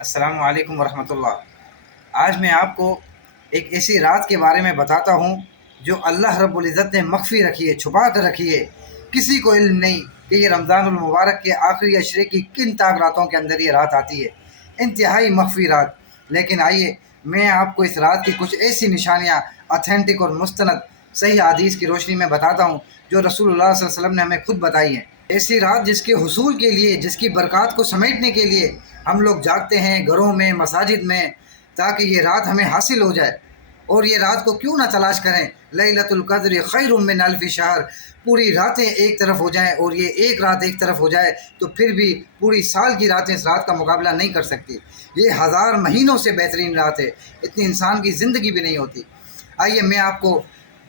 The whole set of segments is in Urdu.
السلام علیکم ورحمۃ اللہ۔ آج میں آپ کو ایک ایسی رات کے بارے میں بتاتا ہوں جو اللہ رب العزت نے مخفی رکھی ہے، چھپا کر رکھی ہے۔ کسی کو علم نہیں کہ یہ رمضان المبارک کے آخری عشرے کی کن طاق راتوں کے اندر یہ رات آتی ہے، انتہائی مخفی رات۔ لیکن آئیے میں آپ کو اس رات کی کچھ ایسی نشانیاں اتھینٹک اور مستند صحیح حدیث کی روشنی میں بتاتا ہوں جو رسول اللہ صلی اللہ علیہ وسلم نے ہمیں خود بتائی ہیں۔ ایسی رات جس کے حصول کے لیے، جس کی برکات کو سمیٹنے کے لیے ہم لوگ جاگتے ہیں گھروں میں، مساجد میں، تاکہ یہ رات ہمیں حاصل ہو جائے۔ اور یہ رات کو کیوں نہ تلاش کریں، لیلۃ القدر خیر من الف شہر۔ پوری راتیں ایک طرف ہو جائیں اور یہ ایک رات ایک طرف ہو جائے تو پھر بھی پوری سال کی راتیں اس رات کا مقابلہ نہیں کر سکتی۔ یہ 1000 مہینوں سے بہترین رات ہے، اتنی انسان کی زندگی بھی نہیں ہوتی۔ آئیے میں آپ کو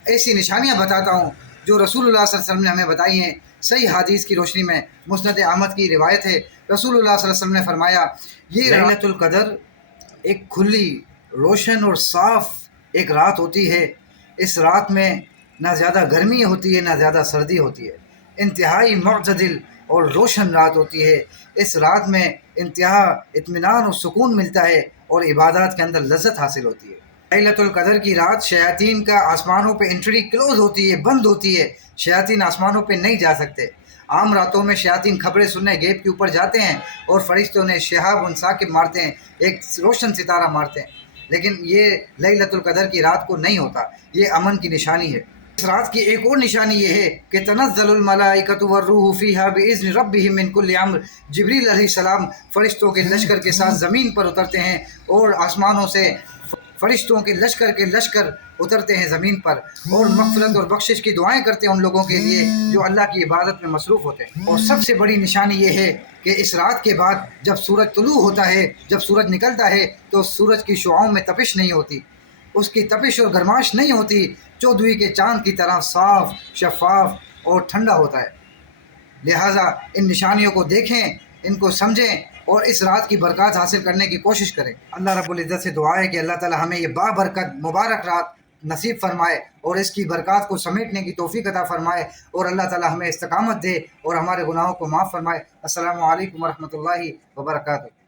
ایسی نشانیاں بتاتا ہوں جو رسول اللہ صلی اللہ علیہ وسلم نے ہمیں بتائی ہیں صحیح حدیث کی روشنی میں۔ مسند احمد کی روایت ہے، رسول اللہ صلی اللہ علیہ وسلم نے فرمایا، یہ لیلۃ القدر ایک کھلی، روشن اور صاف ایک رات ہوتی ہے۔ اس رات میں نہ زیادہ گرمی ہوتی ہے نہ زیادہ سردی ہوتی ہے، انتہائی معتدل اور روشن رات ہوتی ہے۔ اس رات میں انتہا اطمینان اور سکون ملتا ہے اور عبادات کے اندر لذت حاصل ہوتی ہے۔ لیلۃ القدر کی رات شیاطین کا آسمانوں پہ انٹری کلوز ہوتی ہے، بند ہوتی ہے۔ شیاطین آسمانوں پہ نہیں جا سکتے۔ عام راتوں میں شیاطین خبریں سننے گیٹ کے اوپر جاتے ہیں اور فرشتوں نے شہاب ان ثاقب مارتے ہیں، ایک روشن ستارہ مارتے ہیں، لیکن یہ لیلۃ القدر کی رات کو نہیں ہوتا۔ یہ امن کی نشانی ہے۔ اس رات کی ایک اور نشانی یہ ہے کہ تنزل الملائکۃ والروح فیہا باذن ربہم من کل امر۔ جبریل علیہ السلام فرشتوں کے لشکر کے ساتھ زمین پر اترتے ہیں اور آسمانوں سے فرشتوں کے لشکر اترتے ہیں زمین پر اور مغفرت اور بخشش کی دعائیں کرتے ہیں ان لوگوں کے لیے جو اللہ کی عبادت میں مصروف ہوتے ہیں۔ اور سب سے بڑی نشانی یہ ہے کہ اس رات کے بعد جب سورج طلوع ہوتا ہے، جب سورج نکلتا ہے تو سورج کی شعاؤں میں تپش نہیں ہوتی، اس کی تپش اور گرماش نہیں ہوتی، چودھویں کے چاند کی طرح صاف، شفاف اور ٹھنڈا ہوتا ہے۔ لہٰذا ان نشانیوں کو دیکھیں، ان کو سمجھیں اور اس رات کی برکات حاصل کرنے کی کوشش کریں۔ اللہ رب العزت سے دعا ہے کہ اللہ تعالی ہمیں یہ بابرکت مبارک رات نصیب فرمائے اور اس کی برکات کو سمیٹنے کی توفیق عطا فرمائے، اور اللہ تعالی ہمیں استقامت دے اور ہمارے گناہوں کو معاف فرمائے۔ السلام علیکم ورحمۃ اللہ وبرکاتہ۔